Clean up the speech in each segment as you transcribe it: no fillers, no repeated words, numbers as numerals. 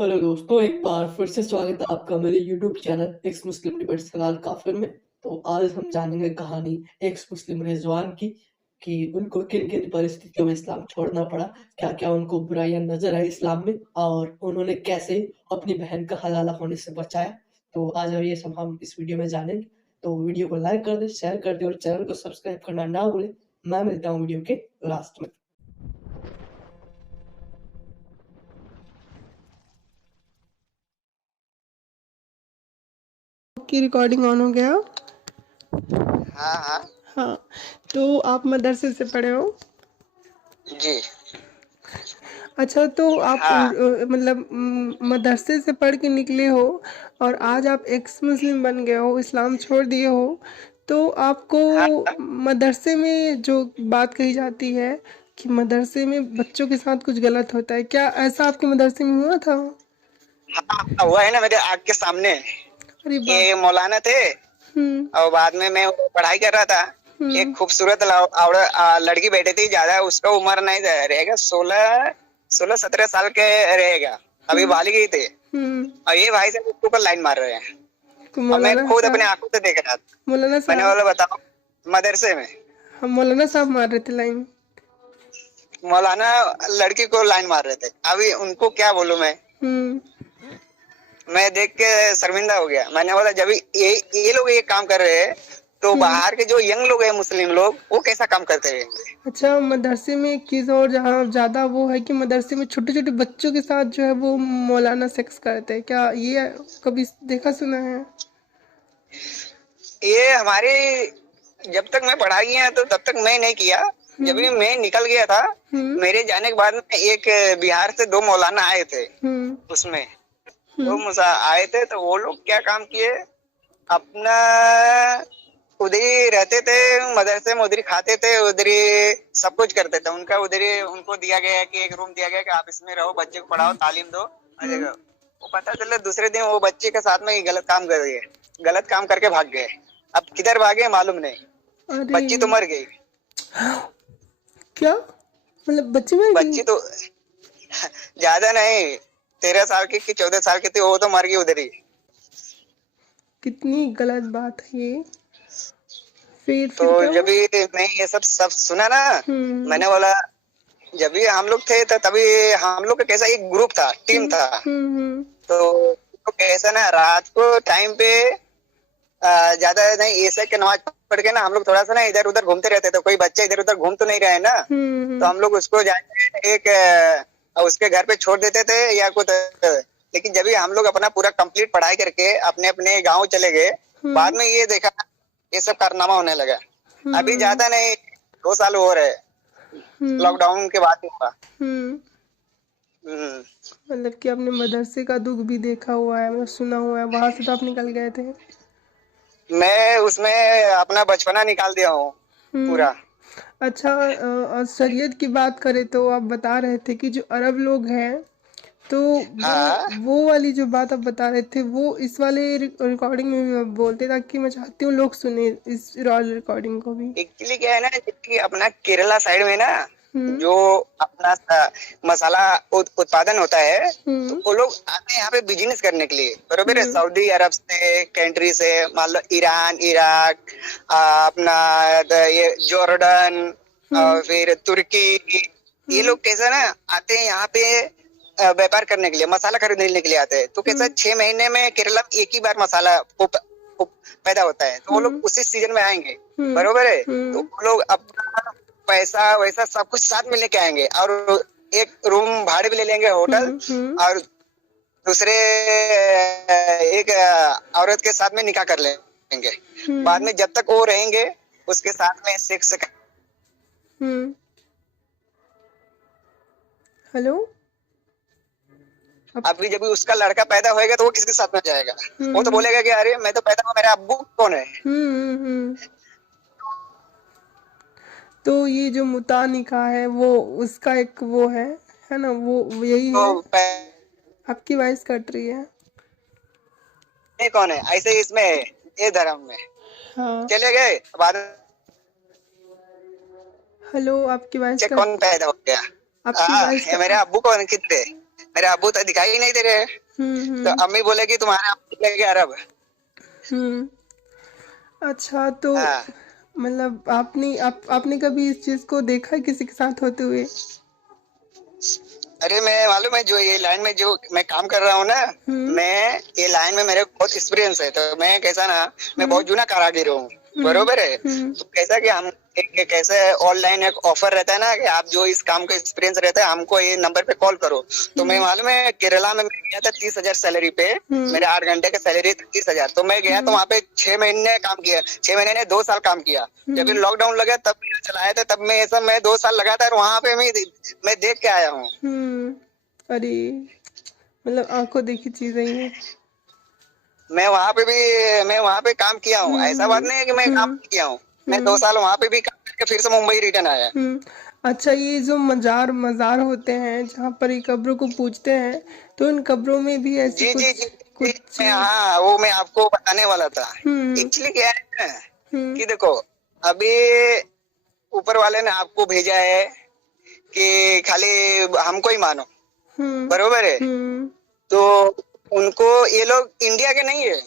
Hello दोस्तों, एक बार फिर से स्वागत है आपका मेरे यूट्यूब चैनल एक्स मुस्लिम डिबेट्स कलाल काफिर में। तो आज हम जानेंगे कहानी एक्स मुस्लिम रिजवान की कि उनको किन किन परिस्थितियों में इस्लाम छोड़ना पड़ा, क्या क्या उनको बुराइयां नजर आई इस्लाम में और उन्होंने कैसे अपनी बहन का हलाला होने से बचाया। तो आज ये सब हम इस वीडियो में जानेंगे। तो वीडियो को लाइक कर दे, शेयर कर दे और चैनल को सब्सक्राइब करना ना भूले। मैं मिलता हूँ वीडियो के लास्ट में। की रिकॉर्डिंग ऑन हो गया। हाँ हाँ हाँ, तो आप मदरसे से पढ़े हो? जी। अच्छा, तो आप हाँ मतलब मदरसे से पढ़ के निकले हो और आज आप एक्स मुस्लिम बन गए हो, इस्लाम छोड़ दिए हो। तो आपको हाँ मदरसे में जो बात कही जाती है कि मदरसे में बच्चों के साथ कुछ गलत होता है, क्या ऐसा आपके मदरसे में हुआ था? हाँ, हुआ है ना मेरे आँख के सामने। अरे बाप। ये मौलाना थे हम्म। और बाद में मैं पढ़ाई कर रहा था। एक हम्म। खूबसूरत लड़की बैठी थी, ज्यादा उसका उम्र नहीं रहेगा, 16-17 साल के रहेगा, अभी हम्म। बालिग ही थे। हम्म। और ये भाई साहब उसके ऊपर लाइन मार रहे हैं तो और मैं मौलाना खुद अपने साहब, आंखों से देख रहा था। मौलाना मैंने साहब, बोला बताओ, मदरसे में हम मौलाना साहब मार रहे थे लाइन। मौलाना लड़की को लाइन मार रहे थे। अभी उनको क्या बोलूं हम्म। मैं देख के शर्मिंदा हो गया। मैंने बोला जब ये लोग ये काम कर रहे हैं तो हम्म। बाहर के जो यंग लोग हैं मुस्लिम लोग, वो कैसा काम करते रहेंगे। अच्छा, मदरसे में एक चीज़ और जहाँ ज़्यादा वो है कि मदरसे में छोटे छोटे बच्चों के साथ जो है वो मौलाना सेक्स करते हैं, क्या ये कभी देखा सुना है? ये हमारे, जब तक मैं पढ़ाई किया तो तब तक मैं नहीं किया। जब हम्म। भी मैं निकल गया था, हम्म। मेरे जाने के बाद में एक बिहार से 2 मौलाना आए थे। हम्म। उसमें दो हम्म। मुसा आए थे, तो वो लोग क्या काम किए, अपना उधर ही रहते थे, मदरसे में उधर ही खाते थे, उधर ही सब कुछ करते थे। उनका उधर ही उनको दिया गया है कि एक रूम दिया गया है कि आप इसमें रहो, बच्चे को पढ़ाओ, तालीम दो, आ हम्म। जाएगा। वो पता चला दूसरे दिन वो बच्चे के साथ में ही गलत काम कर गए, गलत काम करके भाग गए। अब किधर भागे मालूम नहीं, अरे, बच्ची तो मर गई। क्या मतलब बच्चे मर गई? बच्ची तो ज्यादा नहीं, 13 साल की कि 14 साल की थी, वो तो मर गई उधर ही। कितनी गलत बात है ये। तो फिर क्या जब हुआ? भी मैं ये सब सुना ना, हम्म। मैंने बोला, जब भी हम लोग थे तो तभी हम लोग का कैसा एक ग्रुप था, टीम हम्म। था। हम्म। तो कैसा ना, रात को टाइम पे ज्यादा नहीं, ऐसा के नमाज पढ़ के ना हम लोग थोड़ा सा ना इधर उधर घूमते रहते थे। कोई बच्चा इधर उधर घूम तो नहीं रहे ना, तो हम्म। हम लोग उसको जाके एक उसके घर पे छोड़ देते थे या कुछ। लेकिन जब भी हम लोग अपना पूरा कंप्लीट पढ़ाई करके अपने अपने गाँव चले गए, हम्म। बाद में ये देखा ये सब कारनामा होने लगा। अभी हम्म। ज्यादा नहीं, 2 साल हो रहे, हम्म। लॉकडाउन के बाद हुआ। हम्म। हम्म। मतलब कि आपने मदरसे का दुख भी देखा हुआ है, मतलब सुना हुआ है, वहां से तो आप निकल गए थे। मैं उसमें अपना बचपना निकाल दिया हूँ हम्म। पूरा। अच्छा, शरीयत की बात करें तो आप बता रहे थे कि जो अरब लोग हैं, तो वो हाँ, वो वाली जो बात आप बता रहे थे वो इस वाले रिकॉर्डिंग में भी आप बोलते, ताकि मैं चाहती हूँ लोग सुने इस रिकॉर्डिंग को भी। एक्चुअली क्या है ना, जबकि अपना केरला साइड में ना, हम्म। जो अपना मसाला उत्पादन होता है, तो हम्म। वो लोग आते हैं यहाँ पे बिजनेस करने के लिए, बरोबर है। हम्म। सऊदी अरब से, कंट्री से, मान लो ईरान, इराक, अपना ये जॉर्डन, हम्म। और फिर तुर्की, ये हम्म। लोग कैसा ना आते हैं यहाँ पे व्यापार करने के लिए, मसाला खरीदने के लिए आते हैं। तो कैसा हम्म। 6 महीने में केरला में एक ही बार मसाला पैदा होता है, तो वो लोग हम्म। उसी सीजन में आएंगे, हम्म। बरोबर है। तो हम्म। वो लोग अपना पैसा वैसा सब कुछ साथ में लेके आएंगे और एक रूम भाड़े भी ले लेंगे, होटल। हम्म। हम्म। और दूसरे एक औरत के साथ में निकाह कर लेंगे। बाद हम्म। में जब तक वो रहेंगे उसके साथ में सेक्स। हम्म। हेलो। अब। अभी जब उसका लड़का पैदा होएगा तो वो किसके साथ में जाएगा। वो तो हम्म। बोलेगा कि अरे मैं तो पैदा हुआ, मेरा अब्बू कौन है। हम्म। हम्म। तो ये जो मुता निकाह है वो उसका एक वो है ना, वो यही तो है। पहले आपकी वॉइस कट रही है। कौन है, ऐसे ही इसमें ये धर्म में हाँ। चले गए बाद में हेलो, आपकी वॉइस बच्चे कट। कौन पैदा हो गया। आपकी वॉइस ये मेरे का। अब्बू कौन कितने, मेरे अब्बू तो दिखाई ही नहीं दे रहे। तो अम्मी बोले कि तुम्हारे अब्बू लगे अरब। अच्छा, तो हाँ मतलब आपने कभी इस चीज को देखा है किसी के साथ होते हुए? अरे मैं मालूम है, जो ये लाइन में जो मैं काम कर रहा हूँ ना, मैं ये लाइन में मेरे को बहुत एक्सपीरियंस है। तो मैं कैसा ना, मैं बहुत जूना कारागिर हूँ, बरोबर है। तो कैसा कि हम कैसे ऑनलाइन एक ऑफर रहता है ना कि आप जो इस काम का एक्सपीरियंस रहता है हमको ये नंबर पे कॉल करो। तो मैं मालूम है केरला में मैं गया था 30,000 सैलरी पे, मेरे 8 घंटे का सैलरी 30,000। तो मैं गया तो वहाँ पे 6 महीने काम किया, 6 महीने ने 2 साल काम किया। जब ये लॉकडाउन लगा तब मैं चलाया था, तब मैं ऐसा मैं 2 साल लगातार वहाँ पे मैं देख के आया हूँ। अरे, मतलब आंखों देखी चीजें ही है। मैं वहाँ पे काम किया हूँ, ऐसा बात नहीं है कि मैं काम किया हूँ। मैं 2 साल वहाँ पे भी काम करके फिर से मुंबई रिटर्न आया। अच्छा, ये जो मजार होते हैं जहाँ पर ये कब्रों को पूजते हैं, तो इन कब्रों में भी ऐसी जी जी जी जी, कुछ हाँ वो मैं आपको बताने वाला था। एक्चुअली क्या है ना कि देखो, अभी ऊपर वाले ने आपको भेजा है कि खाली हमको ही मानो, बरोबर है। तो उनको, ये लोग इंडिया के नहीं है।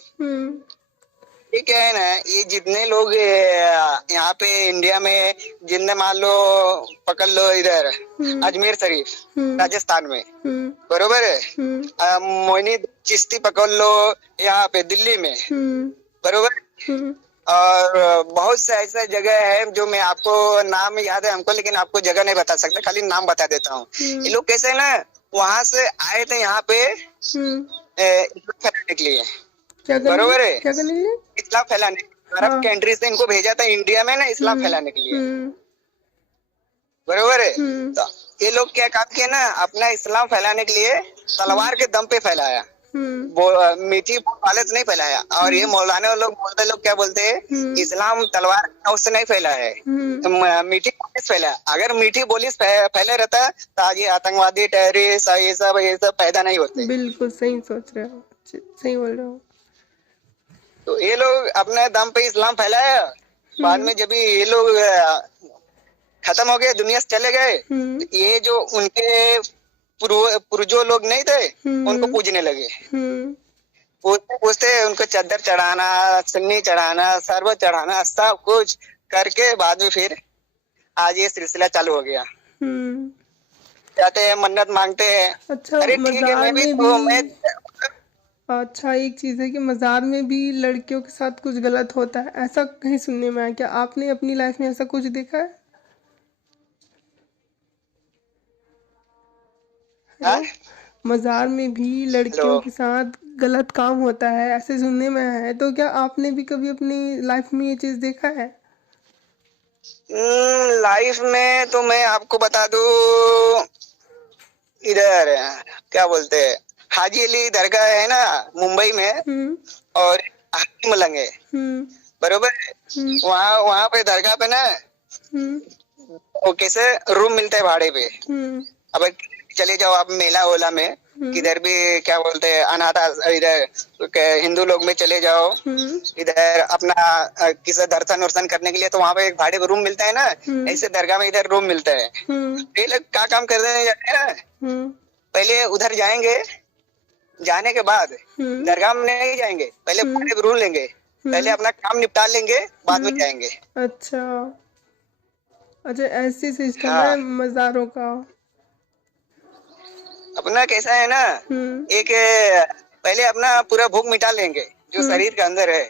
ये क्या है ना, ये जितने लोग यहाँ पे इंडिया में, जितने मान लो पकड़ लो इधर अजमेर शरीफ राजस्थान में, बरोबर है। मोइनी चिश्ती पकड़ लो यहाँ पे दिल्ली में, बरोबर। और बहुत से ऐसा जगह है जो मैं आपको नाम याद है हमको, लेकिन आपको जगह नहीं बता सकता, खाली नाम बता देता हूँ। ये लोग कैसे है ना, वहां से आए थे यहाँ पे फैलाने के लिए, बरोबर है। क्या करने के लिए? इस्लाम फैलाने, अरब कंट्री से इनको भेजा था इंडिया में ना इस्लाम फैलाने के लिए, बरोबर है। तो ये लोग क्या काम किया ना, अपना इस्लाम फैलाने के लिए तलवार के दम पे फैलाया, मीठी पालस नहीं फैलाया। और ये मौलाना लोग बोलते, लोग क्या बोलते हैं, इस्लाम तलवार से नहीं फैला है, मीठी बोली फैला। अगर मीठी बोली फैले रहता तो आज ये आतंकवादी टेररिस्ट ये सब पैदा नहीं होते। बिल्कुल सही सोच रहे हो, सही बोल रहे हो। तो ये लोग अपने दम पे इस्लाम फैलाया, बाद में जब ये लोग खत्म हो गए, दुनिया से चले गए, तो ये जो उनके पुरजो लोग नहीं थे उनको पूजने लगे। पूछते उनको चादर चढ़ाना, सुन्नी चढ़ाना, शरबत चढ़ाना, सब कुछ करके बाद में फिर आज ये सिलसिला चालू हो गया। जाते हैं, मन्नत मांगते हैं। अच्छा, अरे ठीक है, मैं भी अच्छा, एक चीज है कि मजार में भी लड़कियों के साथ कुछ गलत होता है, ऐसा कहीं सुनने में आया। क्या आपने अपनी लाइफ में ऐसा कुछ देखा है? मजार में भी लड़कियों के साथ गलत काम होता है, ऐसे सुनने में आया है। तो क्या आपने भी कभी अपनी लाइफ में ये चीज देखा है? लाइफ में तो मैं आपको बता दूं, इधर क्या बोलते हैं, हाजी अली दरगाह है ना मुंबई में, और हाजी मलंग है, बरोबर। वहाँ पे दरगाह पे ना वो कैसे रूम मिलते हैं भाड़े पे। अब चले जाओ आप मेला ओला में, किधर भी क्या बोलते हैं अनाथ, इधर हिंदू लोग में चले जाओ, इधर अपना किसी दर्शन वर्शन करने के लिए, तो वहाँ पे एक भाड़े पे रूम मिलता है ना, ऐसे दरगाह में इधर रूम मिलता है। ये लोग क्या काम करने जाते हैं ना, पहले उधर जाएंगे, जाने के बाद दरगाह में नहीं जाएंगे, पहले भाड़े पे रूम लेंगे, पहले अपना काम निपटा लेंगे, बाद में जाएंगे। अच्छा अच्छा, ऐसी सिस्टम है मज़ारों का। अपना कैसा है ना, एक पहले अपना पूरा भूख मिटा लेंगे जो शरीर के अंदर है,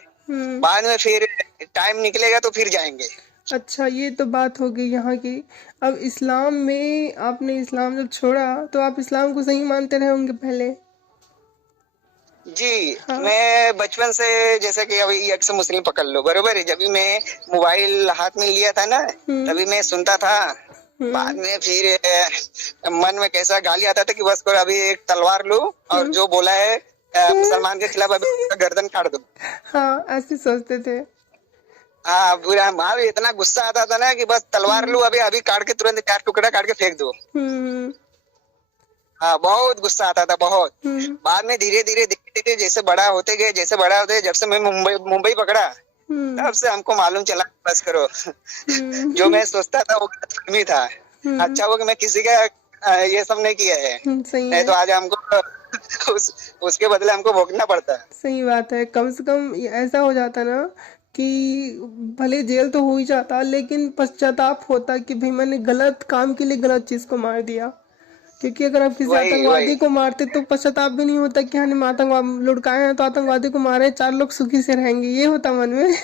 बाद में फिर टाइम निकलेगा तो फिर जाएंगे। अच्छा, ये तो बात हो गई यहाँ की। अब इस्लाम में आपने इस्लाम जब छोड़ा तो आप इस्लाम को सही मानते रहे होंगे पहले? जी मैं बचपन से, जैसे कि अभी एक्स मुस्लिम पकड़ लो, बरोबर है। जब भी मैं मोबाइल हाथ में लिया था ना, तभी मैं सुनता था। बाद में फिर मन में कैसा गाली आता था कि बस कर अभी एक तलवार लूं और जो बोला है मुसलमान के खिलाफ अभी गर्दन काट दो। हाँ, ऐसे सोचते थे। हाँ, बुरा मार, इतना गुस्सा आता था ना कि बस तलवार लूं अभी अभी काट के तुरंत 4 टुकड़ा काट के फेंक दो। हाँ, बहुत गुस्सा आता था, बहुत। बाद में धीरे धीरे जैसे बड़ा होते गए, जब से मैं मुंबई पकड़ा, तब से हमको मालूम चला बस करो। जो मैं सोचता था वो गलतफहमी था। अच्छा वो कि मैं किसी का ये सब नहीं किया है, सही नहीं है। तो आज हमको उसके बदले हमको भोगना पड़ता है। सही बात है। कम से कम ऐसा हो जाता ना कि भले जेल तो हो ही जाता, लेकिन पश्चाताप होता कि भाई मैंने गलत काम के लिए गलत चीज को मार दिया। क्योंकि अगर आप किसी वही वही आतंकवादी को मारते तो पश्चाताप भी नहीं होता कि हाँ हम आतंकवाद लुढ़काए हैं तो आतंकवादी को मारे, 4 लोग सुखी से रहेंगे, ये होता मन में।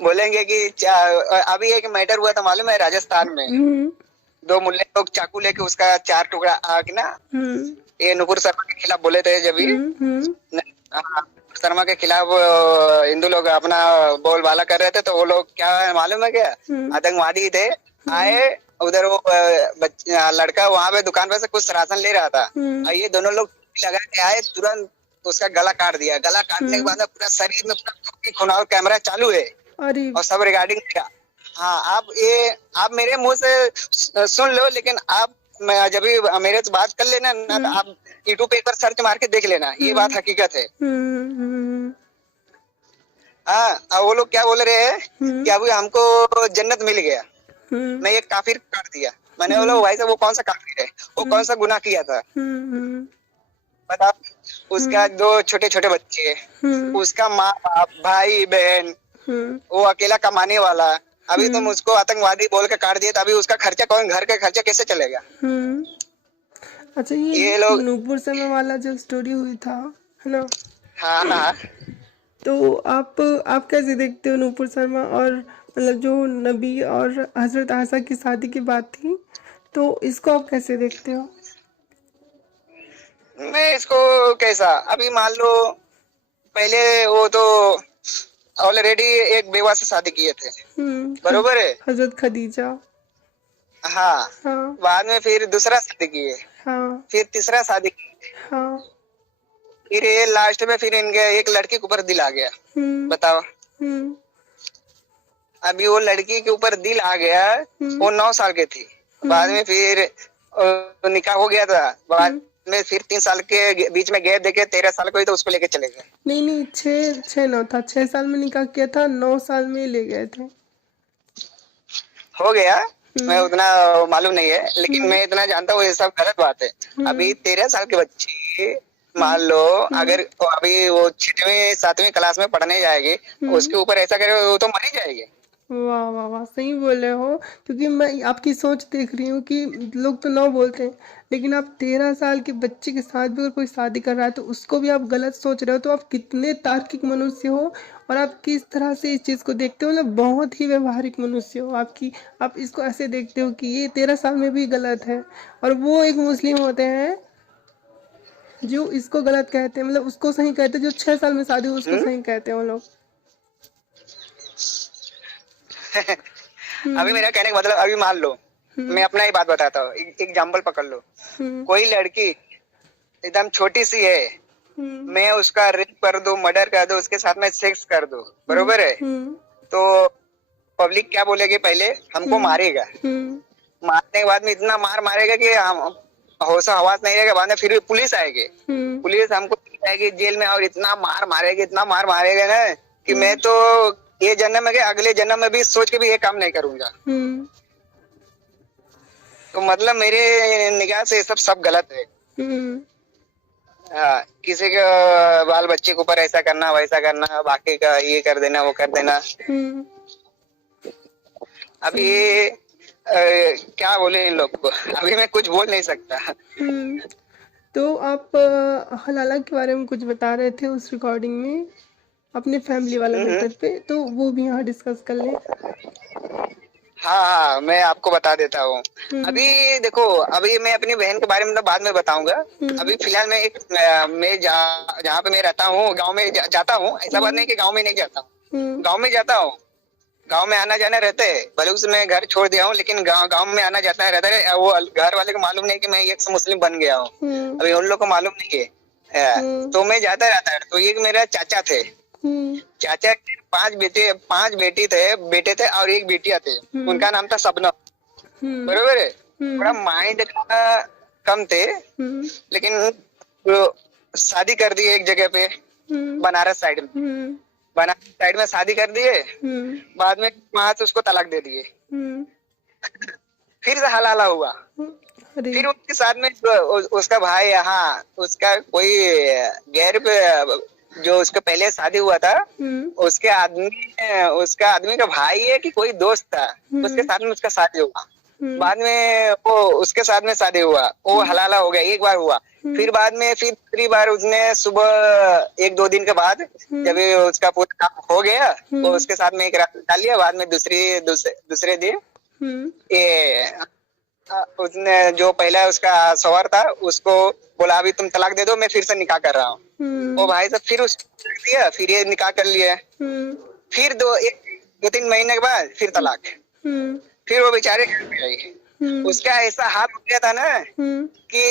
बोलेंगे कि अभी एक मैटर हुआ था मालूम है राजस्थान में, हम्म 2 मुल्ले लोग चाकू लेके उसका 4 टुकड़ा आग ना, हम्म ये नुपुर शर्मा के खिलाफ बोले थे जब भी। हम्म हाँ, नुपुर शर्मा के खिलाफ हिंदू लोग अपना बोलबाला कर रहे थे, तो वो लोग क्या मालूम है क्या, हम्म आतंकवादी थे, आए उधर वो लड़का वहां पे दुकान पे से कुछ राशन ले रहा था, और ये दोनों लोग लगा के आए, तुरंत उसका गला काट दिया। गला काटने के बाद पूरा शरीर में पूरा खून, और कैमरा चालू है अरे और सब रिकॉर्डिंग किया। हाँ, आप मेरे मुंह से सुन लो, लेकिन आप जब भी मेरे से बात कर लेना ना, तो आप यूट्यूब पे एक बार सर्च मार के देख लेना, ये बात हकीकत है। हाँ, और वो लोग क्या बोल रहे हैं कि अभी हमको जन्नत मिल गया, मैं एक काफिर कर दिया। मैंने बोला भाई साहब वो कौन सा काफिर है, वो कौन सा गुनाह किया था बताओ। उसका 2 छोटे छोटे बच्चे, उसका माँ बाप भाई बहन, वो अकेला कमाने वाला, अभी तुम उसको आतंकवादी बोल के काट दिए, तो अभी उसका खर्चा कौन, घर का खर्चा कैसे चलेगा। अच्छा, ये ये लोग नूपुर शर्मा वाला जो स्टोरी हुई था, है ना, हाँ हाँ, तो आप कैसे देखते हो नूपुर शर्मा, और मतलब जो नबी और हजरत आयशा की शादी की बात थी, तो इसको आप कैसे देखते हो? मैं इसको कैसा, अभी मान लो पहले वो तो ऑलरेडी एक बेवा से शादी किए थे, बरोबर है, हजरत खदीजा। हाँ, हाँ बाद में फिर दूसरा शादी किए, हाँ फिर तीसरा शादी किए, हाँ फिर ये लास्ट में फिर इनके एक लड़की के ऊपर दिल आ गया। बताओ, अभी वो लड़की के ऊपर दिल आ गया, वो 9 साल की थी, बाद में फिर निकाह हो गया था, बाद में फिर 3 साल के बीच में गैप देके 13 साल को ही तो उसको लेके चले गए। नहीं, 6 था, 6 साल में निकाह किया था, 9 साल में ले गए थे। हो गया, मैं उतना मालूम नहीं है, लेकिन मैं इतना जानता हूँ ये सब गलत बात है। अभी 13 साल के बच्चे मान लो, अगर अभी वो 6वीं 7वीं क्लास में पढ़ने जाएगी, उसके ऊपर ऐसा करे वो तो मर ही जाएगी। वाह वाह वाह, सही बोले हो। क्योंकि मैं आपकी सोच देख रही हूँ कि लोग तो 9 बोलते हैं, लेकिन आप 13 साल के बच्चे के साथ भी अगर कोई शादी कर रहा है तो उसको भी आप गलत सोच रहे हो, तो आप कितने तार्किक मनुष्य हो, और आप किस तरह से इस चीज़ को देखते हो, मतलब बहुत ही व्यवहारिक मनुष्य हो। आप इसको ऐसे देखते हो कि ये 13 साल में भी गलत है, और वो एक मुस्लिम होते हैं जो इसको गलत कहते हैं, मतलब उसको सही कहते हैं, जो 6 साल में शादी हुई उसको सही कहते हैं वो लोग। अभी मेरा कहने का मतलब, अभी मान लो मैं अपना ही बात बताता हूँ, एग्जाम्पल पकड़ लो, कोई लड़की एकदम छोटी सी है, मैं उसका रेप कर दूं, मर्डर कर दूं, उसके साथ में सेक्स कर दूं, बरोबर है, तो पब्लिक क्या बोलेगी, पहले हमको मारेगा, मारने के बाद में इतना मार मारेगा कि हम होश हवास नहीं रहेगा, बाद में फिर भी पुलिस आएगी, पुलिस हमको आएगी जेल में, और इतना मार मारेगी, इतना मार मारेगा ना कि मैं तो ये जन्म में अगले जन्म में भी सोच के भी ये काम नहीं करूंगा। तो मतलब मेरे निगाह से ये सब गलत है। हाँ, किसी के बाल बच्चे के ऊपर ऐसा करना वैसा करना, बाकी का ये कर देना वो कर देना। अभी ये क्या बोले इन लोग को, अभी मैं कुछ बोल नहीं सकता। तो आप हलाला के बारे में कुछ बता रहे थे उस रिकॉर्डिंग में, अपने फैमिली वाला मैटर पे, तो वो भी यहाँ डिस्कस कर ले। हाँ, मैं आपको बता देता हूँ। अभी देखो, अभी मैं अपनी बहन के बारे में तो बाद में बताऊंगा। अभी फिलहाल मैं जहाँ पे मैं रहता हूँ, गांव में जाता हूँ। ऐसा बात नहीं कि गांव में नहीं जाता हूँ, गांव में जाता हूँ। गांव में आना जाना रहता है, भले उसमें घर छोड़ दिया हूँ, लेकिन गांव में आना जाता रहता है। वो घर वाले को मालूम नहीं कि मैं एक मुस्लिम बन गया हूँ, अभी उन लोग को मालूम नहीं है। तो मैं जाता रहता है। तो एक मेरा चाचा थे, चाचा के 5 बेटे थे और एक बेटियां थे। उनका नाम था सबनम, बरोबर है। थोड़ा माइंड का कम थे, लेकिन शादी कर दी एक जगह पे, बनारस साइड में शादी कर दिए। बाद में वहां से उसको तलाक दे दिए। फिर से हलाला हुआ। अरे फिर उसके साथ में उसका भाई, यहाँ उसका कोई गैर जो उसका पहले शादी हुआ था, उसके उसका आदमी का भाई है कि कोई दोस्त था, उसके साथ में उसका शादी हुआ। बाद में वो उसके साथ में शादी हुआ, वो हलाला हो गया, एक बार हुआ। फिर बाद में फिर दूसरी बार उसने सुबह 1-2 दिन के बाद जब ये उसका पूरा काम हो गया, वो उसके साथ में एक रात डाल लिया। बाद में दूसरे दिन ये उसने जो पहला उसका सवार था उसको बोला अभी तुम तलाक दे दो, मैं फिर से निकाह कर रहा हूँ। वो भाई साहब फिर उसको दिया, फिर ये निकाह कर लिया। फिर 2-3 महीने के बाद फिर तलाक। फिर वो बेचारे घर पे आई। उसका ऐसा हाल हो गया था ना कि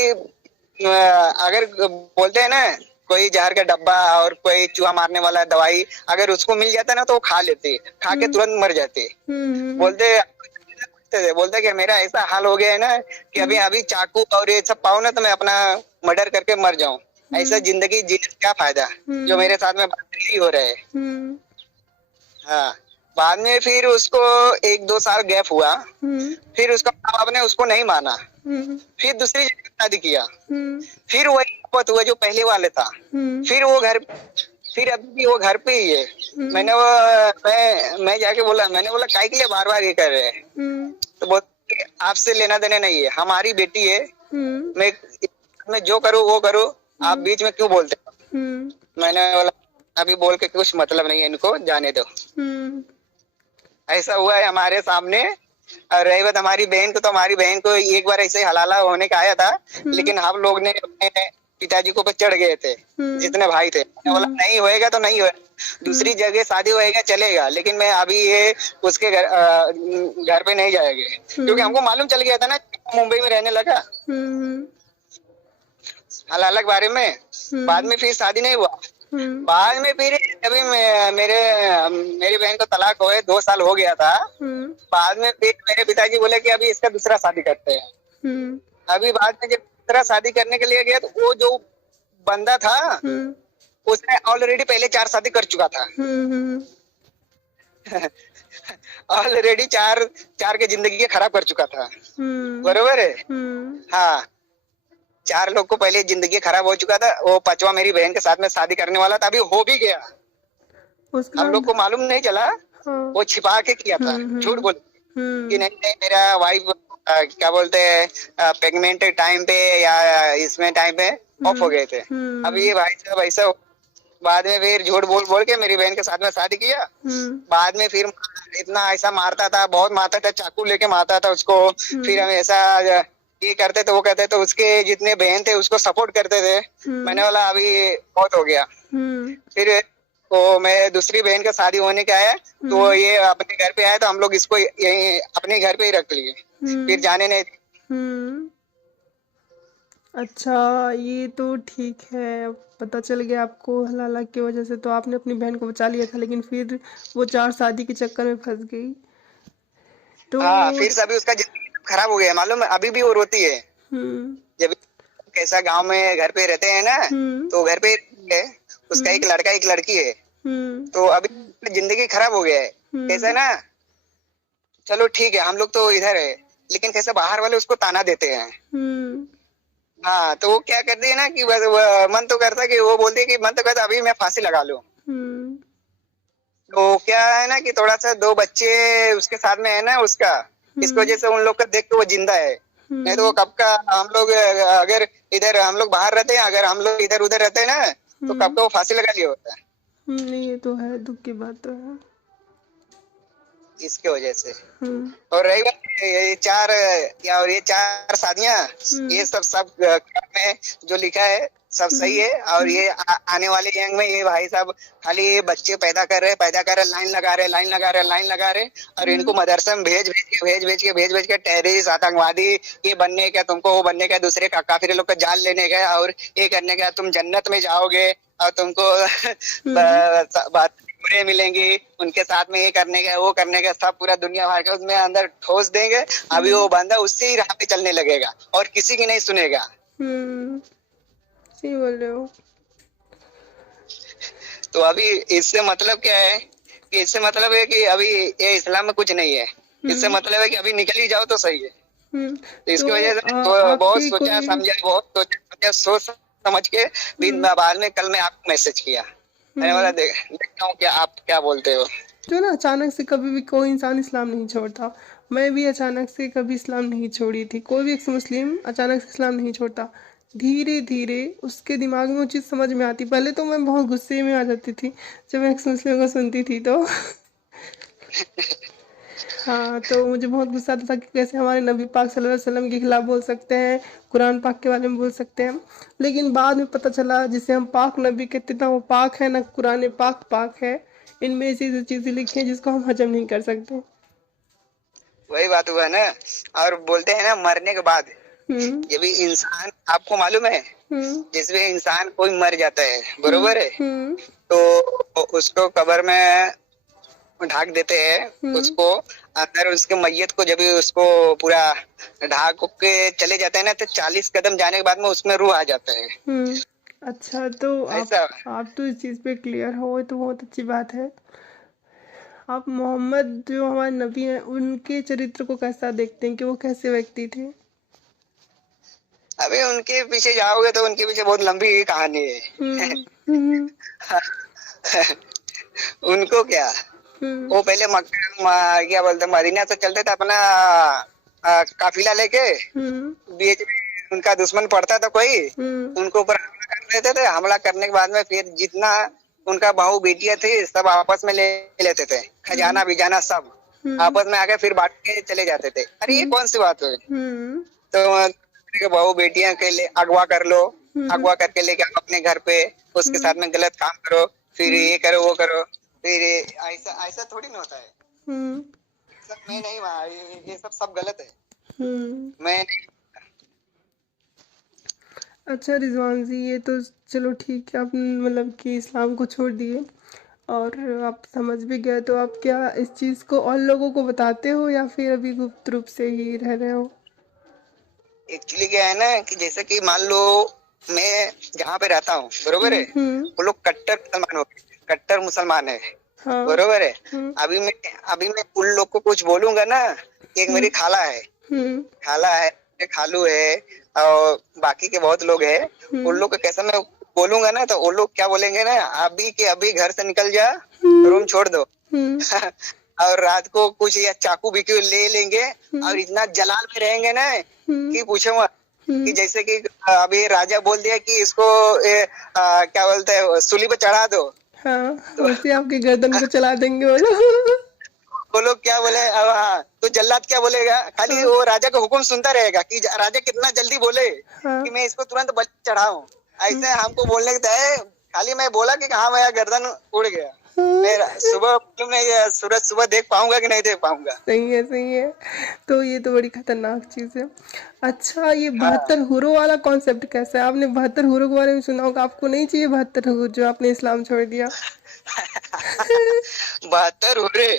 अगर बोलते हैं ना कोई जहर का डब्बा और कोई चूहा मारने वाला दवाई अगर उसको मिल जाता ना तो वो खा लेती, खा के तुरंत मर जाती। बोलते कि मेरा ऐसा हाल हो गया है ना कि अभी चाकू और ये सब पाऊं ना तो मैं अपना मर्डर करके मर जाऊं। ऐसा जिंदगी जीने क्या फायदा, जो मेरे साथ में ही हो रहे है। हाँ, बाद में फिर उसको 1-2 साल गैप हुआ। फिर उसका माँ बाप ने उसको नहीं माना, फिर दूसरी जगह शादी किया। फिर वही मोहब्बत हुआ जो पहले वाले था। फिर अभी भी वो घर पे ही है। मैं जाके बोला, मैंने बोला काहे के लिए बार बार ये कर रहे हैं? तो बोलते आपसे लेना देना नहीं है, हमारी बेटी है, मैं जो करूँ वो करूँ, आप बीच में क्यों बोलते हो? मैंने बोला अभी बोल के कुछ मतलब नहीं है, इनको जाने दो। ऐसा हुआ है हमारे सामने। और रही बात हमारी बहन को, तो हमारी बहन को एक बार ऐसे ही हलाला होने का आया था, लेकिन हम लोग ने अपने पिताजी को चढ़ गए थे, जितने भाई थे। बोला नहीं होएगा तो नहीं होएगा, दूसरी जगह शादी होएगा चलेगा, लेकिन मैं अभी ये उसके घर पे नहीं जाएंगे। क्योंकि हमको मालूम चल गया था ना मुंबई में रहने लगा हलाला के बारे में। बाद में फिर शादी नहीं हुआ। बाद में फिर अभी मेरी बहन को तलाक हुए 2 साल हो गया था। बाद में फिर मेरे पिताजी बोले कि अभी इसका दूसरा शादी करते हैं। अभी बाद में जब दूसरा शादी करने के लिए गया तो वो जो बंदा था उसने ऑलरेडी पहले 4 शादी कर चुका था। ऑलरेडी चार के जिंदगी खराब कर चुका था। बरोबर है। हाँ, 4 लोग को पहले जिंदगी खराब हो चुका था। वो 5वां मेरी बहन के साथ में शादी करने वाला था, अभी हो भी गया। हम लोग को मालूम नहीं चला। वो छिपा के किया था, झूठ बोल कि नहीं मेरा वाइफ क्या बोलते हैं प्रेगनेंट टाइम पे या इसमें टाइम पे ऑफ हो गए थे। अब ये भाई साहब ऐसा बाद में फिर झूठ बोल के मेरी बहन के साथ में शादी किया। बाद में फिर इतना ऐसा मारता था, बहुत मारता था, चाकू लेके मारता था उसको। फिर हम ऐसा ये करते थे वो करते तो उसके जितने बहन थे उसको सपोर्ट करते थे। मैंने बोला अभी बहुत हो गया। फिर वो मैं दूसरी बहन का शादी होने के आया तो ये अपने घर पे आया तो हम लोग इसको यही अपने घर पे ही रख लिए, फिर जाने नहीं। अच्छा, ये तो ठीक है, पता चल गया आपको हलाला की वजह से, तो आपने अपनी बहन को बचा लिया था, लेकिन फिर वो 4 शादी के चक्कर में फंस गई। तो हाँ, फिर से अभी उसका जिंदगी खराब हो गया मालूम है। अभी भी वो रोती है। जब कैसा गांव में घर पे रहते हैं ना तो घर पे उसका एक लड़का एक लड़की है। तो अभी जिंदगी खराब हो गया है। कैसा ना, चलो ठीक है हम लोग तो इधर है, लेकिन कैसे बाहर वाले उसको ताना देते हैं। हाँ, तो वो क्या करती है ना कि बस मन तो करता कि वो बोलती है कि मन तो करता अभी मैं फांसी लगा लूं। तो क्या है ना कि थोड़ा सा 2 बच्चे उसके साथ में है ना उसका, इसकी वजह से उन लोग का देख के वो जिंदा है। नहीं तो वो कब का, हम लोग अगर इधर हम लोग बाहर रहते हैं, अगर हम लोग इधर उधर रहते हैं ना तो कब का वो फांसी लगा लिया होता है। नहीं, ये तो है, दुख की बात तो है इसके वजह से। और रही बात ये 4 शादियां, ये सब में जो लिखा है सब सही है। और ये आने वाले यंग में ये भाई साहब खाली ये बच्चे पैदा कर रहे लाइन लगा रहे और इनको मदरसे में भेज भेज के टेररिस्ट आतंकवादी ये बनने का, तुमको वो बनने का, दूसरे काफिर लोग का जान लेने का और ये करने का, तुम जन्नत में जाओगे और तुमको बात बुरे मिलेंगी, उनके साथ में ये करने का वो करने का, सब पूरा दुनिया भर के उसमें अंदर ठोस देंगे। अभी वो बंदा उससे ही राह पे चलने लगेगा और किसी की नहीं सुनेगा। सही बोल रहे हो। तो अभी इससे मतलब क्या है कि इससे मतलब है कि अभी ये इस्लाम में कुछ नहीं है। इससे मतलब है कि अभी निकल ही जाओ तो सही है। तो इसकी तो वजह से बहुत आपके सोचा कोई समझा, सोच समझ के दिन बाद में कल मैं आपको मैसेज किया। मैंने बोला देखता हूँ क्या आप क्या बोलते हो। जो ना अचानक से कभी भी कोई इंसान इस्लाम नहीं छोड़ता। मैं भी अचानक से कभी इस्लाम नहीं छोड़ी थी, कोई भी एक्स मुस्लिम अचानक से इस्लाम नहीं छोड़ता। धीरे धीरे उसके दिमाग में वो चीज़ समझ में आती। पहले तो मैं बहुत गुस्से में आ जाती थी जब एक्स मुस्लिम को सुनती थी तो हाँ, तो मुझे बहुत गुस्सा आता था कि कैसे हमारे नबी पाक सल्लल्लाहु अलैहि वसल्लम के खिलाफ बोल सकते हैं, कुरान पाक के बारे में बोल सकते हैं। लेकिन बाद में पता चला जिसे हम पाक नबी कहते थे वो पाक है ना, कुरान पाक पाक है। इनमें ऐसी चीज़ें लिखी हैं जिसको हम हजम नहीं कर सकते। वही बात हुआ ना। और बोलते हैं ना मरने के बाद हम्म ये भी इंसान, आपको मालूम है हम्म जिसमें इंसान कोई मर जाता है बरोबर है हम्म तो उसको कब्र में ढाक देते हैं हम्म उसको। अंदर उसके मैयत को जब भी उसको पूरा ढाक के चले जाते हैं ना तो 40 कदम जाने के बाद में उसमें रूह आ जाता है। हम्म अच्छा, तो ऐसा आप तो इस चीज़ पे क्लियर हो तो बहुत अच्छी बात है। आप मोहम्मद जो हमारे नबी हैं उनके चरित्र को कैसा देखते हैं कि वो कैसे व्यक्ति थे? अभी उनके पीछे जाओगे तो उनके पीछे बहुत लंबी कहानी है। हम्म उनको क्या, हम्म वो पहले क्या बोलते मदीना से चलते थे अपना काफिला लेके। हम्म बीच में उनका दुश्मन पड़ता था कोई, हम्म उनको ऊपर हमला कर देते थे। हमला करने के बाद में फिर जितना उनका बहू बेटियां थी सब आपस में ले लेते थे, खजाना बिजाना सब आपस में आके फिर बांट के चले जाते थे। अरे ये कौन सी बात हुई। तो बहू बेटियां के लिए अगवा कर लो, अगवा करके लेके आओ अपने घर पे, उसके साथ में गलत काम करो, फिर ये करो वो करो, फिर ऐसा ऐसा थोड़ी ना होता है। सब मैं नहीं ये सब गलत है। मैं नहीं। अच्छा रिजवान जी, ये तो चलो ठीक है, आप मतलब कि इस्लाम को छोड़ दिए और आप समझ भी गए, तो आप क्या इस चीज़ को और लोगों को बताते हो या फिर अभी गुप्त रूप से ही रह रहे हो? एक्चुअली क्या है ना कि जैसे कि मान लो मैं जहाँ पे रहता हूँ बरोबर है, वो लोग कट्टर मुसलमान है हाँ बरोबर है। अभी मैं उन लोग को कुछ बोलूंगा ना, एक मेरी खाला है खालू है और बाकी के बहुत लोग है, उन लोग को कैसा मैं बोलूंगा ना तो वो लोग क्या बोलेंगे ना, अभी के अभी घर से निकल जा, रूम छोड़ दो और रात को कुछ या चाकू भी क्यों ले लेंगे और इतना जलाल में रहेंगे ना कि पूछो मत। कि जैसे कि अभी राजा बोल दिया कि इसको क्या बोलते हैं सूली पे चढ़ा दो, हाँ, तो वैसे आपके गर्दन को चला देंगे वो लोग। वो लोग क्या बोले, अब हाँ तो जल्लाद क्या बोलेगा, खाली वो राजा का हुक्म सुनता रहेगा कि राजा कितना जल्दी बोले कि मैं इसको तुरंत बलि चढ़ाऊं। ऐसे हमको बोलने का है, खाली मैं बोला कि हाँ मेरा गर्दन उड़ गया, मैं सुबह में सूरज सुबह देख पाऊंगा कि नहीं देख पाऊंगा। सही है। तो ये तो बड़ी खतरनाक चीज़ है। अच्छा, ये 72 हुरों वाला कॉन्सेप्ट कैसा है? आपने 72 हुरों के बारे में सुना होगा, आपको नहीं चाहिए 72 हुर जो आपने इस्लाम छोड़ दिया? 72 हुरे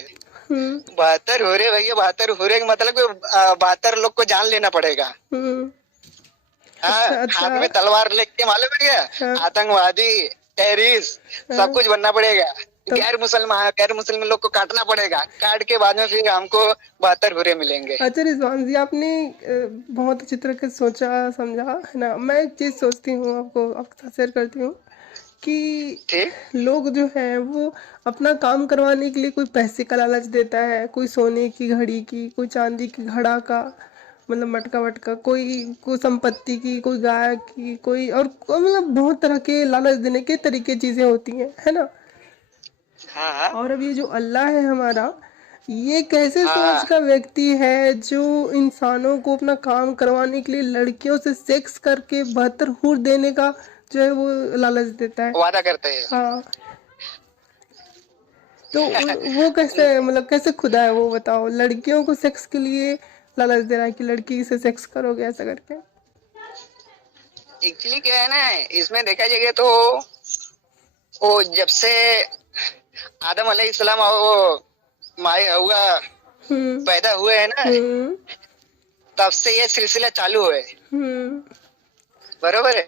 72 हुरे भैया, 72 हुरे का मतलब 72 लोग को जान लेना पड़ेगा। हाँ, हाथ में तलवार लेके मालूम है क्या, आतंकवादी टेररिस्ट सब कुछ बनना पड़ेगा। गैर मुसलमान लोग को काटना पड़ेगा, काट के बाद में फिर हमको 72 हुरे मिलेंगे। अच्छा रिजवान जी, आपने बहुत अच्छी तरह से सोचा समझा है ना। मैं एक चीज़ सोचती हूँ, आपके साथ शेयर करती हूँ कि लोग जो है वो अपना काम करवाने के लिए कोई पैसे का लालच देता है, कोई सोने की घड़ी की, कोई चांदी की घड़ा का मतलब मटका वटका, कोई संपत्ति की, कोई गाय की, कोई और मतलब बहुत तरह के लालच देने के तरीके चीज़ें होती हैं, है ना। हाँ। और अब ये जो अल्लाह है हमारा, ये कैसे सोच का व्यक्ति है जो इंसानों को अपना काम करवाने के लिए लड़कियों से सेक्स करके 72 हूर देने का जो है वो लालच देता है, वादा करते हैं। हाँ, तो वो कैसे मतलब कैसे खुदा है वो, बताओ। लड़कियों को सेक्स के लिए लालच दे रहा है कि लड़की से सेक्स करोगे ऐसा करके। एक्चुअली क्या है ना, इसमें देखा जाएगा तो वो जब से आदम अलैहिस्सलाम वो हुआ पैदा हुए है ना, तब से ये सिलसिला चालू है बरोबर है।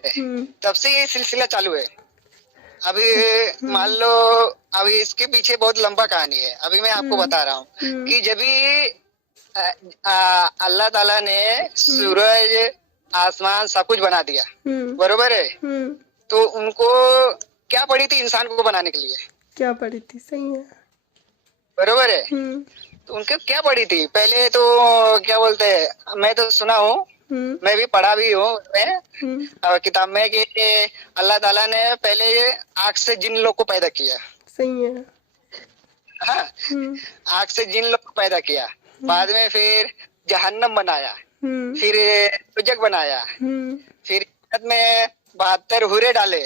तब से ये सिलसिला चालू है। अभी मान लो, अभी इसके पीछे बहुत लंबा कहानी है। अभी मैं आपको बता रहा हूँ कि जब भी अल्लाह ताला ने सूरज, आसमान सब कुछ बना दिया, बरोबर है। तो उनको क्या पड़ी थी इंसान को बनाने के लिए? क्या पड़ी थी? सही है। बरोबर है। तो उनके क्या पड़ी थी पहले? तो क्या बोलते हैं, मैं तो सुना हूँ, मैं भी पढ़ा भी हूँ मैं किताब में कि अल्लाह ताला ने पहले आग से जिन लोग को पैदा किया। सही है। हाँ, आग से जिन लोग को पैदा किया, बाद में फिर जहन्नम बनाया, फिर दोजख बनाया, फिर जन्नत में 72 हूरे डाले,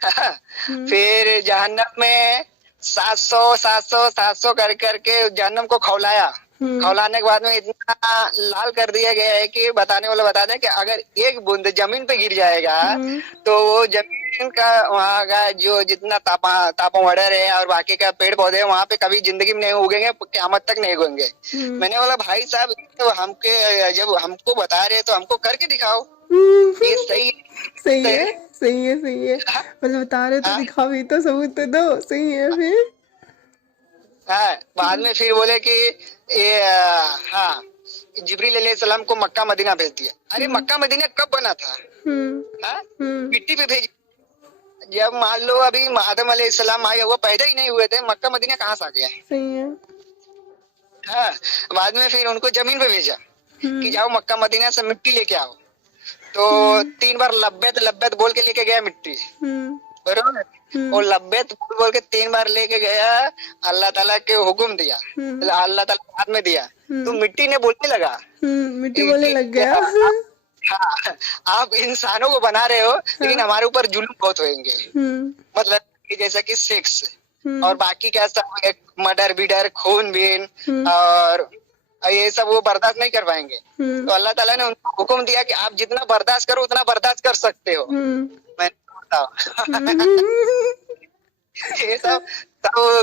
फिर जहन्नम में 700 कर करके जहन्नम को खौलाया। खौलाने के बाद में इतना लाल कर दिया गया है कि बताने वाला बता दें कि अगर एक बूंद जमीन पे गिर जाएगा तो वो जमीन का वहाँ का जो जितना तापमात्रा है और बाकी का पेड़ पौधे वहाँ पे कभी जिंदगी में नहीं उगेंगे, क़यामत तक नहीं उगेंगे। मैंने बोला भाई साहब तो हमके जब हमको बता रहे तो हमको करके दिखाओ, ये सही सही है। सही है। सही है। मतलब बता रहे तो दिखाओ, भी तो सबूत तो दो। सही है। फिर हाँ, बाद में फिर बोले कि ये हाँ, जिब्रील अलैहिस्सलाम को मक्का मदीना भेज दिया। अरे मक्का मदीना कब बना था? मिट्टी पे भेज। जब मान लो अभी आदम अलैहिस्सलाम आए, वो पैदा ही नहीं हुए थे, मक्का मदीना कहाँ से आ गया? सही है। हाँ, बाद में फिर उनको जमीन पे भेजा कि जाओ मक्का मदीना से मिट्टी लेके आओ। तो 3 बार लब्बैत लब्बैत बोल के लेके गया मिट्टी, बरोबर। और लब्बैत बोल के 3 बार लेके गया, अल्लाह ताला के हुक्म दिया, अल्लाह ताला हाथ में दिया, तो मिट्टी ने बोलने लगा, मिट्टी बोलने लग गया। हाँ, आप इंसानों को बना रहे हो लेकिन हमारे ऊपर जुल्म बहुत होंगे, मतलब कि जैसा कि सेक्स और बाकी कैसा मर्डर बीडर खून बीन और ये सब वो बर्दाश्त नहीं कर पाएंगे। तो अल्लाह ताला ने उनको हुक्म दिया कि आप जितना बर्दाश्त करो उतना बर्दाश्त कर सकते हो। मैं ये सब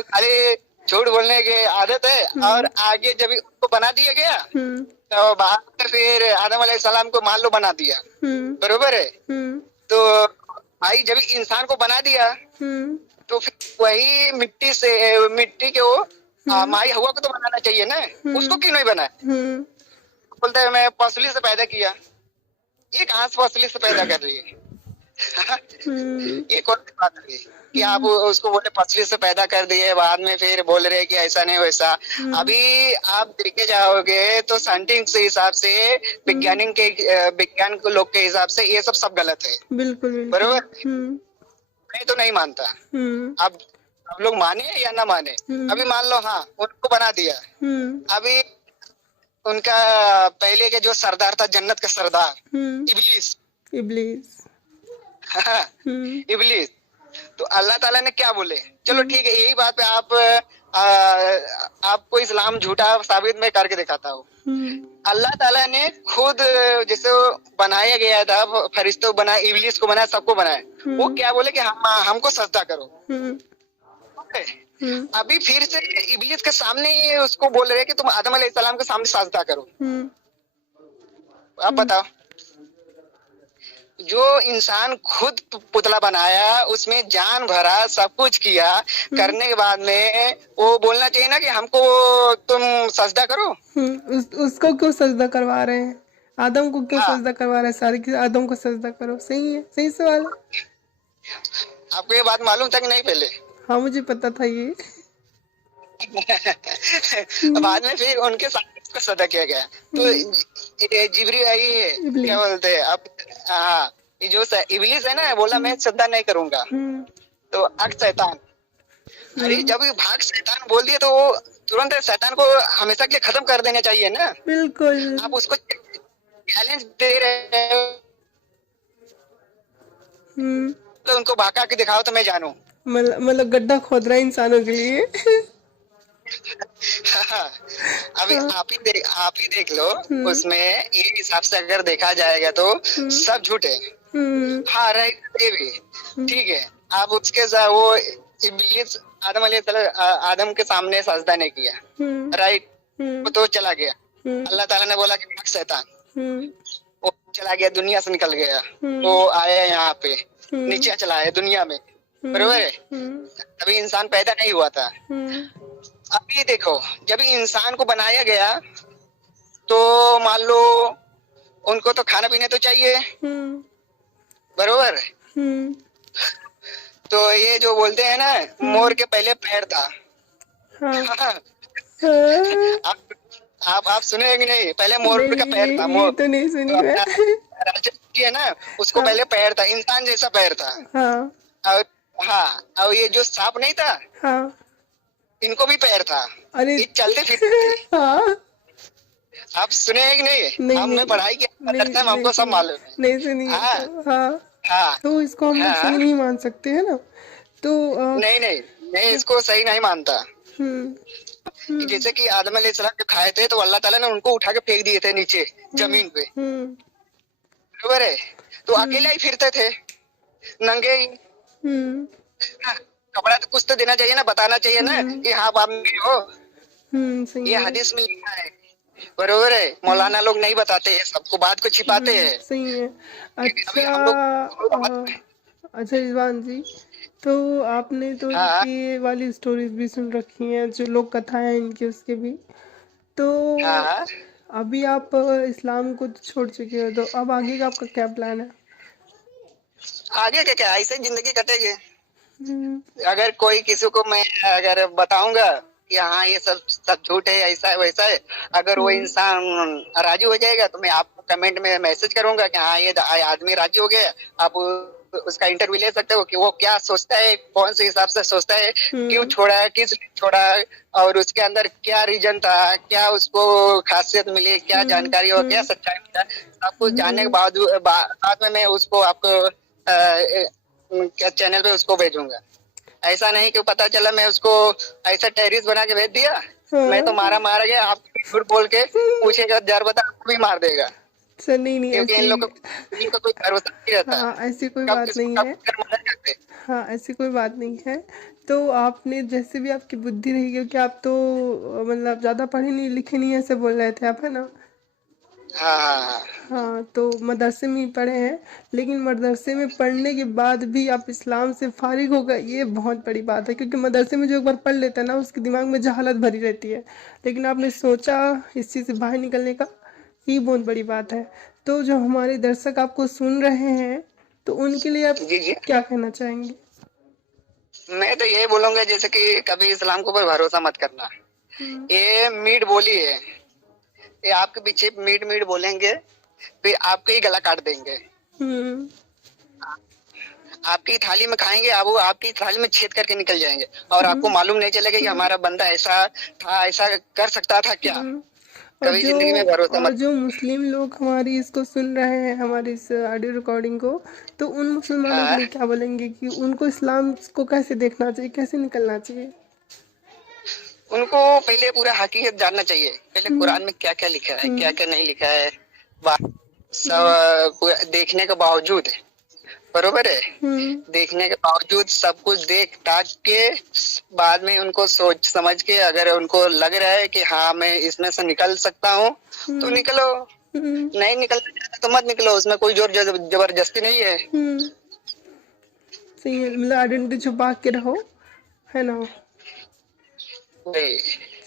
खाली झूठ बोलने की आदत है। और आगे जब उनको बना दिया गया तो बाद में फिर आदम अलैहिस्सलाम को मान लो बना दिया, बरोबर है। तो भाई जब इंसान को बना दिया तो फिर वही मिट्टी से मिट्टी के वो माई हवा को तो बनाना चाहिए ना, उसको क्यों नहीं बनाया? बोलते हैं मैं पसली से पैदा किया। ये कहाँ से पसली से पैदा कर रही है? ये कौन सी बात है कि आप उसको बोले पसली से पैदा कर दिए, बाद में फिर बोल रहे कि ऐसा नहीं वैसा। अभी आप देखे जाओगे तो साइंटिस्ट के हिसाब से, विज्ञान के लोग के हिसाब से ये सब गलत है। बिल्कुल बरोबर। मैं तो नहीं मानता। अब आप लोग माने या ना माने, अभी मान लो हाँ उनको बना दिया, अभी उनका पहले के जो सरदार था, जन्नत का सरदार इब्लीस, हाँ, इब्लीस। तो अल्लाह ताला ने क्या बोले, चलो ठीक है यही बात पे आपको इस्लाम झूठा साबित मैं करके दिखाता हूँ। अल्लाह ताला ने खुद जैसे बनाया गया था, फरिश्तों को बनाया, इब्लीस को बनाया, सबको बनाया, वो क्या बोले कि हमको सजदा करो। अभी फिर से इब्लीस के सामने ही उसको बोल रहे कि तुम आदम अलैहिस्सलाम के सामने सजदा करो। आप बताओ, जो इंसान खुद पुतला बनाया, उसमें जान भरा, सब कुछ किया, करने के बाद में वो बोलना चाहिए ना कि हमको तुम सजदा करो। उसको क्यों सजदा करवा रहे हैं? आदम को क्यों सजदा करवा रहे हैं? सारे की आदम को सजदा करो। सही है, सही सवाल है। आपको ये बात मालूम था कि नहीं पहले? हाँ मुझे पता था ये। बाद में फिर उनके साथ सजदा किया गया। तो जिब्रील क्या बोलते हैं अब, हाँ ये जो इब्लीस है ना, बोला मैं सजदा नहीं करूंगा। तो शैतान, अरे जब भाग शैतान बोल दिए तो वो तुरंत शैतान को हमेशा के लिए खत्म कर देना चाहिए ना। बिल्कुल। आप उसको चैलेंज दे रहे हैं तो उनको भागा के दिखाओ तो मैं जानू। मतलब गड्ढा खोद रहा है इंसानों के लिए। अभी आप ही देख लो, उसमें ये हिसाब से अगर देखा जाएगा तो सब झूठे। हाँ राइट, ये भी ठीक है। आप उसके साथ वो इब्लीस आदम के सामने सजदा नहीं किया, राइट, वो तो चला गया। अल्लाह ताला ने बोला कि भाग शैतान, वो चला गया, दुनिया से निकल गया। वो आया यहाँ पे नीचे चला है दुनिया में, बरोबर है, हम्म तभी इंसान पैदा नहीं हुआ था। हम्म अभी देखो, जब इंसान को बनाया गया तो मान लो उनको तो खाना पीना तो चाहिए, हम्म बरोबर। हम्म तो ये जो बोलते हैं ना, मोर के पहले पैर था। हाँ हाँ, हाँ आप सुने कि नहीं, पहले मोर का नहीं, पैर था। ये मोर तो नहीं सुनी तो मैं। अपना राजा है ना, उसको हाँ पहले पैर था, इंसान जैसा पैर था। हाँ और हाँ, और ये जो सांप नहीं था, हाँ इनको भी पैर था, अरे ये चलते फिरते थे। हाँ आप सुने हैं कि नहीं? नहीं हमने नहीं पढ़ाई किया नहीं मदरसे में, नहीं हमको सब सुनी, मालूम है। नहीं सुनी है हाँ तो हाँ, हाँ तो इसको हम लोग हाँ, सही नहीं मान सकते है ना। तो नहीं नहीं, मैं इसको सही नहीं मानता। हम्म कि हम्म जैसे कि आदम अलैहिस्सलाम जो खाए थे, तो अल्लाह ताला ने उनको उठा के फेंक दिए थे नीचे जमीन पे, हम्म बरोबर है। तो अकेला ही फिरते थे, नंगे ही। हम्म हाँ, कपड़ा तो कुछ तो देना चाहिए ना, बताना चाहिए ना कि हाँ आप नंगे हो। सही ये है। हदीस में लिखा है, बरोबर है। मौलाना लोग नहीं बताते हैं, सबको बात को छिपाते हैं। सही है। क्योंकि अभी अच्छा हम लोग अच्छा रिजवान जी, तो आपने तो हाँ ये वाली स्टोरीज भी सुन रखी हैं, जो लोक कथाएं हैं इनके उसके भी, तो हाँ हाँ, अभी आप इस्लाम को तो छोड़ चुके हो, तो अब आगे का आपका क्या प्लान है? आगे क्या क्या ऐसे ही जिंदगी कटेगी। हम्म अगर कोई किसी को मैं अगर बताऊंगा कि हाँ ये सब सब झूठ है, ऐसा है वैसा है, अगर वो हम्म इंसान राजी हो जाएगा तो मैं आपको कमेंट में मैसेज करूंगा कि हाँ ये आदमी राजी हो गया। आप उसका इंटरव्यू ले सकते हो कि वो क्या सोचता है, कौन से हिसाब से सोचता है, क्यों छोड़ा है, किस लिए छोड़ा है, और उसके अंदर क्या रीजन था, क्या उसको खासियत मिली, क्या जानकारी और क्या सच्चाई मिला, सब कुछ जानने के बाद में मैं उसको आपको क्या चैनल पे उसको भेजूंगा। ऐसा नहीं कि पता चला मैं उसको ऐसा टेररिस्ट बना के भेज दिया, मैं तो मारा गया, आप झूठ बोल के पूछेगा जर बता, आपको भी मार देगा। सर नहीं नहीं क्योंकि ऐसी, इनका कोई भरोसा नहीं रहता, हाँ ऐसी कोई कब बात किसको नहीं कब है। कर मदद करते। हाँ ऐसी कोई बात नहीं है। तो आपने जैसे भी आपकी बुद्धि रही, क्योंकि आप तो मतलब ज़्यादा पढ़े नहीं लिखे नहीं ऐसे बोल रहे थे आप, है ना। हाँ हाँ हाँ, हाँ तो मदरसे में ही पढ़े हैं, लेकिन मदरसे में पढ़ने के बाद भी आप इस्लाम से फारिग हो गए, ये बहुत बड़ी बात है। क्योंकि मदरसे में जो एक बार पढ़ लेता है ना, उसके दिमाग में जहालत भरी रहती है, लेकिन आपने सोचा इस चीज़ से बाहर निकलने का, ये बहुत बड़ी बात है। तो जो हमारे दर्शक आपको सुन रहे हैं, तो उनके लिए आप जी जी, क्या कहना चाहेंगे? मैं तो यही बोलूंगा जैसे कि कभी इस्लाम के ऊपर भरोसा मत करना। हम्म ये मीठ बोली है, ये आपके पीछे मीठ मीठ बोलेंगे, फिर आपके ही गला काट देंगे। हम्म आपकी थाली में खाएंगे, आप वो आपकी थाली में छेद करके निकल जाएंगे, और आपको मालूम नहीं चलेगा कि हमारा बंदा ऐसा था, ऐसा कर सकता था क्या। हम्म। कभी जिंदगी में भरोसा और मत। जो मुस्लिम लोग हमारी इसको सुन रहे हैं, हमारी इस ऑडियो रिकॉर्डिंग को, तो उन मुसलमानों के हाँ, लिए क्या बोलेंगे कि उनको इस्लाम को कैसे देखना चाहिए, कैसे निकलना चाहिए? उनको पहले पूरा हकीकत जानना चाहिए, पहले कुरान में क्या क्या लिखा है, क्या क्या नहीं लिखा है, सब पूरा देखने के बावजूद, बरोबर है, देखने के बावजूद सब कुछ देख ताक के बाद में उनको सोच समझ के, अगर उनको लग रहा है कि हाँ मैं इसमें से निकल सकता हूँ तो निकलो, नहीं निकलना चाहते तो मत निकलो, उसमें कोई जोर जबरदस्ती नहीं है। सही है, मतलब आइडेंटिटी छुपा के रहो, है ना। वही।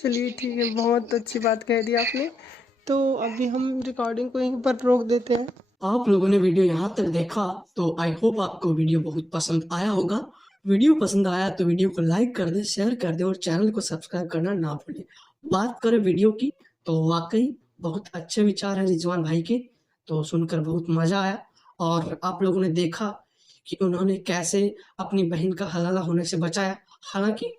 चलिए ठीक है, बहुत अच्छी बात कह दी आपने। तो अभी हम रिकॉर्डिंग को यहीं पर रोक देते हैं। आप लोगों ने वीडियो यहाँ तक देखा तो आई होप आपको वीडियो बहुत पसंद आया होगा। वीडियो पसंद आया तो वीडियो को लाइक कर दें, शेयर कर दें और चैनल को सब्सक्राइब करना ना भूलें। बात करें वीडियो की तो वाकई बहुत अच्छे विचार हैं रिजवान भाई के, तो सुनकर बहुत मज़ा आया। और आप लोगों ने देखा कि उन्होंने कैसे अपनी बहन का हलाला होने से बचाया। हालांकि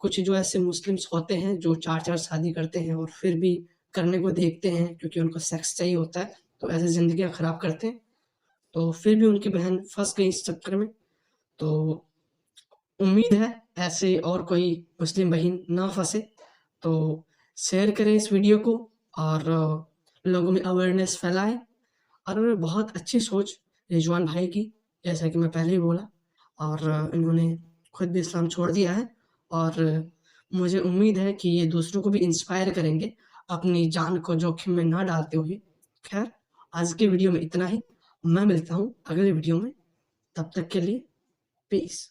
कुछ जो ऐसे मुस्लिम्स होते हैं जो 4-4 शादी करते हैं और फिर भी करने को देखते हैं क्योंकि उनको सेक्स चाहिए होता है, तो ऐसे ज़िंदगियाँ ख़राब करते हैं। तो फिर भी उनकी बहन फँस गई इस चक्कर में। तो उम्मीद है ऐसे और कोई मुस्लिम बहन ना फँसे। तो शेयर करें इस वीडियो को और लोगों में अवेयरनेस फैलाएँ। और बहुत अच्छी सोच रिजवान भाई की, जैसा कि मैं पहले ही बोला, और इन्होंने खुद भी इस्लाम छोड़ दिया है और मुझे उम्मीद है कि ये दूसरों को भी इंस्पायर करेंगे अपनी जान को जोखिम में ना डालते हुए। खैर, आज के वीडियो में इतना ही। मैं मिलता हूँ अगले वीडियो में, तब तक के लिए पीस।